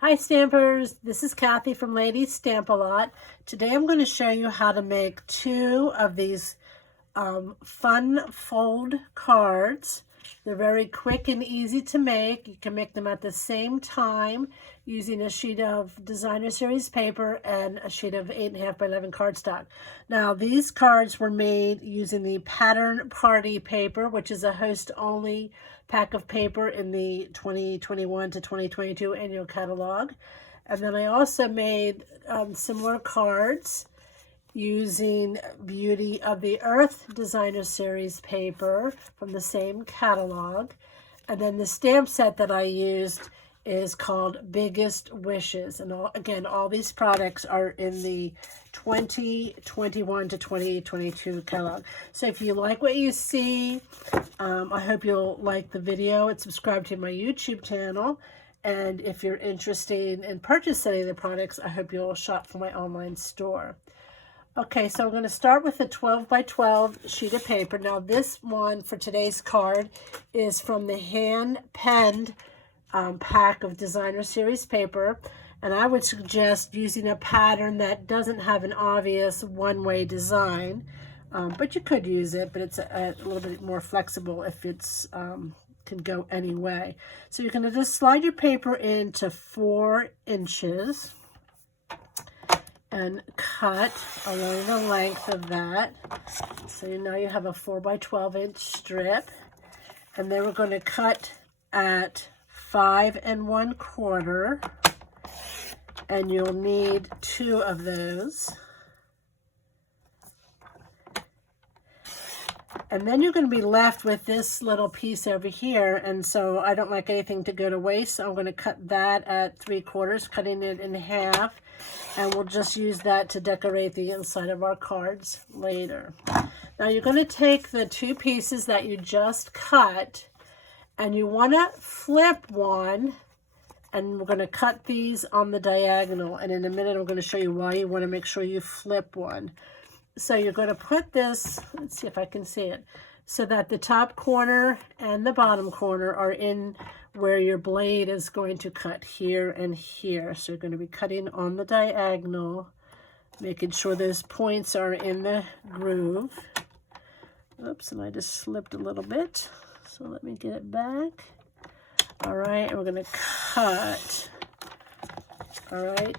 Hi Stampers, this is Kathy from Ladies Stamp A Lot. Today I'm going to show you how to make two of these fun fold cards. They're very quick and easy to make. You can make them at the same time using a sheet of designer series paper and a sheet of 8.5 by 11 cardstock. Now these cards were made using the Pattern Party paper, which is a host only pack of paper in the 2021 to 2022 annual catalog. And then I also made similar cards using Beauty of the Earth Designer Series paper from the same catalog. And then the stamp set that I used is called Biggest Wishes. And all these products are in the 2021 to 2022 catalog. So if you like what you see, I hope you'll like the video and subscribe to my YouTube channel. And if you're interested in purchasing any of the products, I hope you'll shop for my online store. Okay, so I'm going to start with a 12 by 12 sheet of paper. Now this one for today's card is from the hand-penned pack of designer series paper. And I would suggest using a pattern that doesn't have an obvious one-way design. But you could use it, but it's a little bit more flexible if it's can go any way. So you're going to just slide your paper into 4 inches and cut along the length of that. So now you have a 4 by 12 inch strip. And then we're going to cut at 5 1/4. And you'll need 2 of those. And then you're going to be left with this little piece over here. And so I don't like anything to go to waste. So I'm going to cut that at 3/4, cutting it in half. And we'll just use that to decorate the inside of our cards later. Now you're going to take the 2 pieces that you just cut. And you want to flip one. And we're going to cut these on the diagonal. And in a minute, I'm going to show you why you want to make sure you flip one. So you're going to put this, let's see if I can see it, so that the top corner and the bottom corner are in where your blade is going to cut here and here. So you're going to be cutting on the diagonal, making sure those points are in the groove. Oops, and I just slipped a little bit. So let me get it back. All right, and we're going to cut. All right,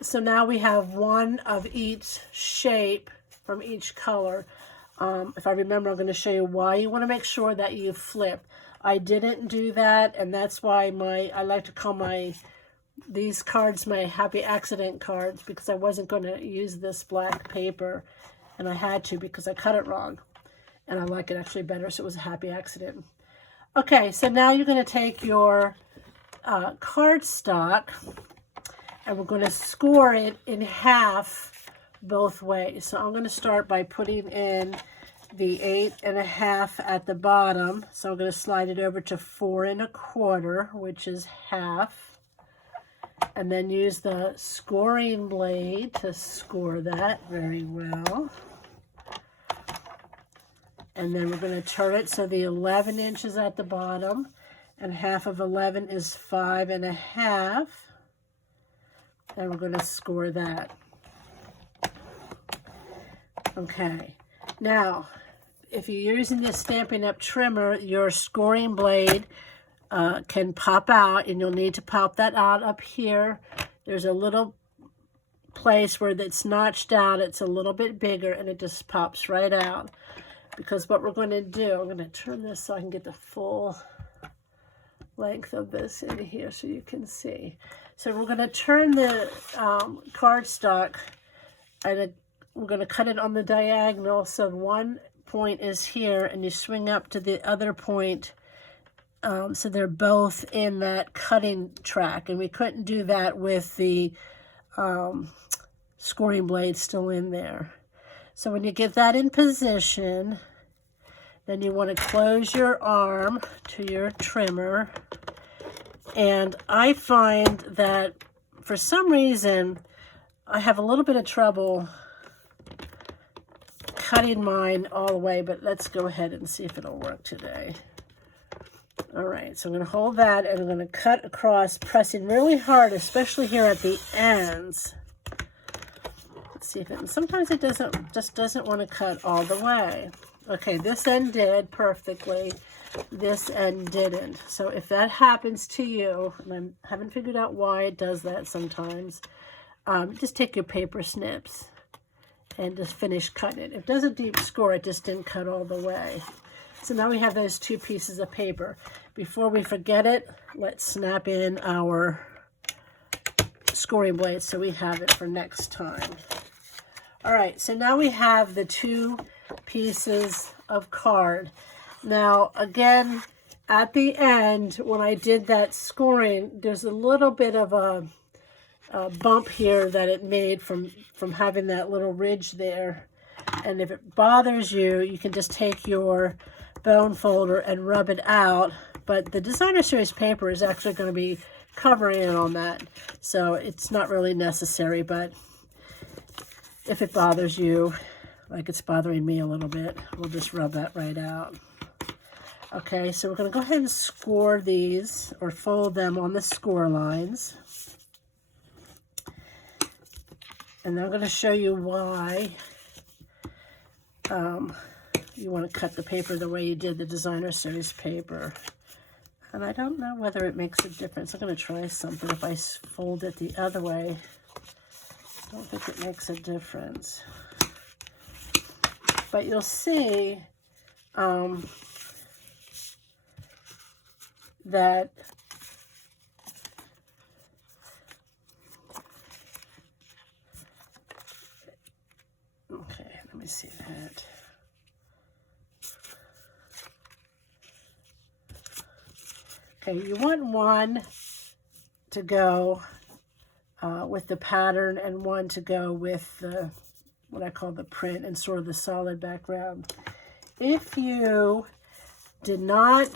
so now we have one of each shape from each color. If I remember, I'm going to show you why you want to make sure that you flip. I didn't do that, and that's why I like to call these cards my happy accident cards, because I wasn't going to use this black paper, and I had to because I cut it wrong, and I like it actually better, so it was a happy accident. Okay, so now you're going to take your cardstock, and we're going to score it in half both ways. So I'm going to start by putting in the 8.5 at the bottom. So I'm going to slide it over to 4 1/4, which is half. And then use the scoring blade to score that very well. And then we're going to turn it so the 11 inches at the bottom, and half of 11 is 5 1/2. And we're going to score that. Okay, now if you're using this Stampin' Up! Trimmer, your scoring blade can pop out, and you'll need to pop that out up here. There's a little place where it's notched out, it's a little bit bigger, and it just pops right out. Because what we're going to do, I'm going to turn this so I can get the full length of this in here so you can see. So we're going to turn the cardstock, and we're going to cut it on the diagonal. So one point is here, and you swing up to the other point, so they're both in that cutting track. And we couldn't do that with the scoring blade still in there. So when you get that in position, then you want to close your arm to your trimmer. And I find that for some reason, I have a little bit of trouble cutting mine all the way, but let's go ahead and see if it'll work today. All right, so I'm going to hold that and I'm going to cut across, pressing really hard, especially here at the ends. Let's see if it, sometimes it just doesn't want to cut all the way. Okay, this end did perfectly. This end didn't. So if that happens to you, and I haven't figured out why it does that sometimes, just take your paper snips and just finish cutting it. If it does a deep score, it just didn't cut all the way. So now we have those two pieces of paper. Before we forget it, let's snap in our scoring blade so we have it for next time. All right, so now we have the two pieces of card. Now, again, at the end, when I did that scoring, there's a little bit of a bump here that it made from having that little ridge there. And if it bothers you, you can just take your bone folder and rub it out. But the Designer Series paper is actually going to be covering it on that. So it's not really necessary, but if it bothers you, like it's bothering me a little bit, we'll just rub that right out. Okay, so we're going to go ahead and score these, or fold them on the score lines. And I'm going to show you why you want to cut the paper the way you did the Designer Series paper. And I don't know whether it makes a difference. I'm going to try something. If I fold it the other way, I don't think it makes a difference. But you'll see that okay, let me see that. Okay, you want one to go with the pattern and one to go with the, what I call the print and sort of the solid background. If you did not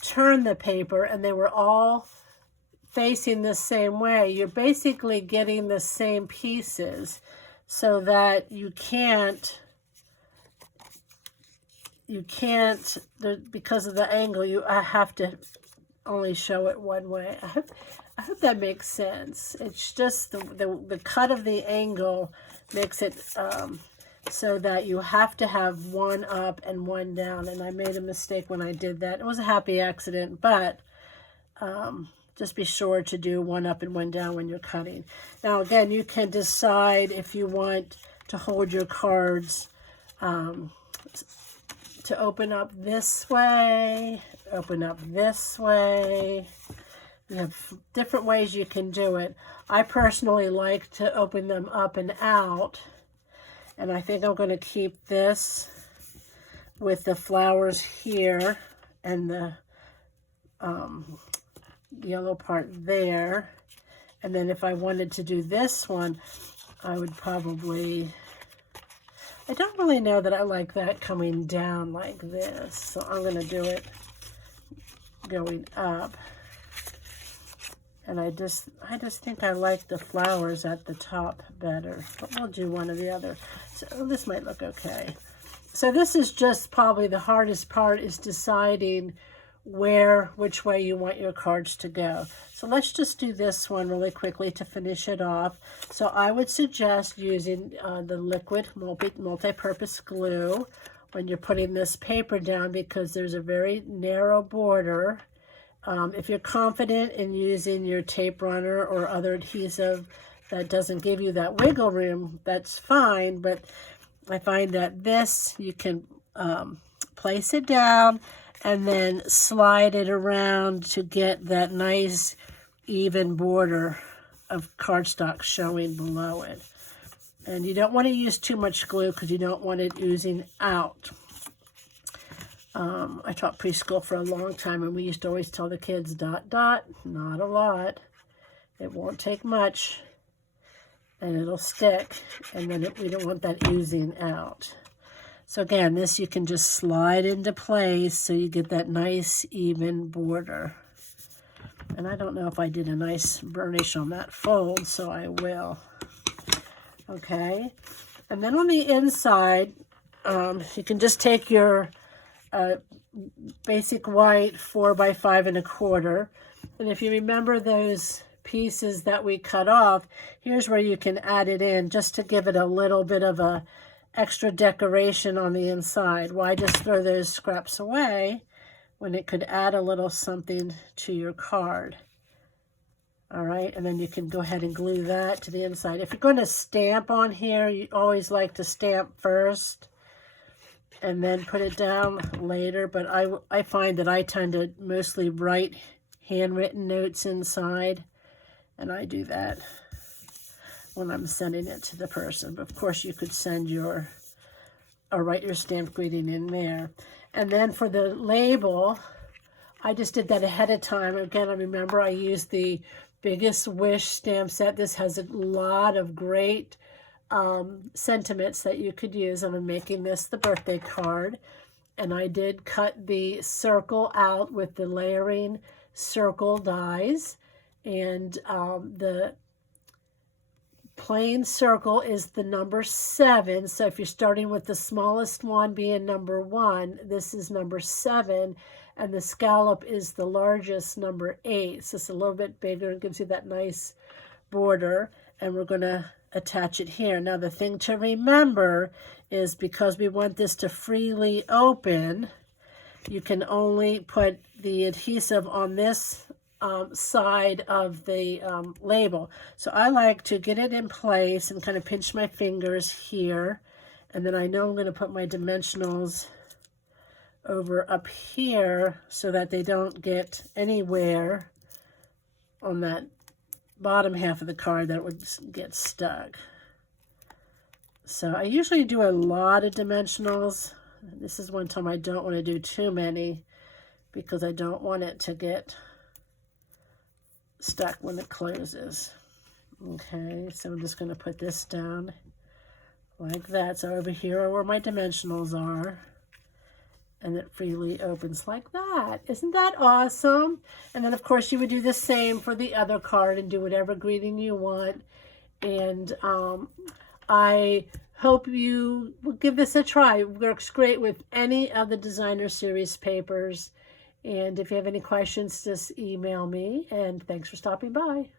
turn the paper and they were all facing the same way, you're basically getting the same pieces, so that you can't, because of the angle, I have to only show it one way. I hope that makes sense. It's just the cut of the angle makes it so that you have to have one up and one down. And I made a mistake when I did that. It was a happy accident, but just be sure to do one up and one down when you're cutting. Now, again, you can decide if you want to hold your cards to open up this way, open up this way. You have different ways you can do it. I personally like to open them up and out. And I think I'm going to keep this with the flowers here and the yellow part there. And then if I wanted to do this one, I would probably, I don't really know that I like that coming down like this. So I'm going to do it going up. And I just think I like the flowers at the top better. But we'll do one or the other. So this might look okay. So this is just probably the hardest part, is deciding which way you want your cards to go. So let's just do this one really quickly to finish it off. So I would suggest using the liquid multi-purpose glue when you're putting this paper down, because there's a very narrow border. If you're confident in using your tape runner or other adhesive that doesn't give you that wiggle room, that's fine. But I find that this, you can place it down and then slide it around to get that nice even border of cardstock showing below it. And you don't want to use too much glue because you don't want it oozing out. I taught preschool for a long time, and we used to always tell the kids, dot, dot, not a lot. It won't take much, and it'll stick, and then we don't want that oozing out. So again, this you can just slide into place so you get that nice even border. And I don't know if I did a nice burnish on that fold, so I will. Okay, and then on the inside, you can just take your basic white 4x5 1/4. And if you remember those pieces that we cut off, here's where you can add it in just to give it a little bit of a extra decoration on the inside. Why just throw those scraps away when it could add a little something to your card? All right, and then you can go ahead and glue that to the inside. If you're going to stamp on here, you always like to stamp first and then put it down later. But I find that I tend to mostly write handwritten notes inside, and I do that when I'm sending it to the person. But of course, you could send or write your stamped greeting in there. And then for the label, I just did that ahead of time. Again, I remember I used the Biggest Wish stamp set. This has a lot of great sentiments that you could use. And I'm making this the birthday card. And I did cut the circle out with the layering circle dies. And the plain circle is the number 7. So if you're starting with the smallest one being number 1, this is number 7. And the scallop is the largest, number 8. So it's a little bit bigger. It gives you that nice border. And we're going to attach it here. Now the thing to remember is because we want this to freely open, you can only put the adhesive on this side of the label. So I like to get it in place and kind of pinch my fingers here. And then I know I'm going to put my dimensionals over up here so that they don't get anywhere on that bottom half of the card that would get stuck. So I usually do a lot of dimensionals. This is one time I don't want to do too many because I don't want it to get stuck when it closes. Okay, so I'm just going to put this down like that. So over here are where my dimensionals are. And it freely opens like that. Isn't that awesome? And then, of course, you would do the same for the other card and do whatever greeting you want. And I hope you will give this a try. It works great with any of the Designer Series papers. And if you have any questions, just email me. And thanks for stopping by.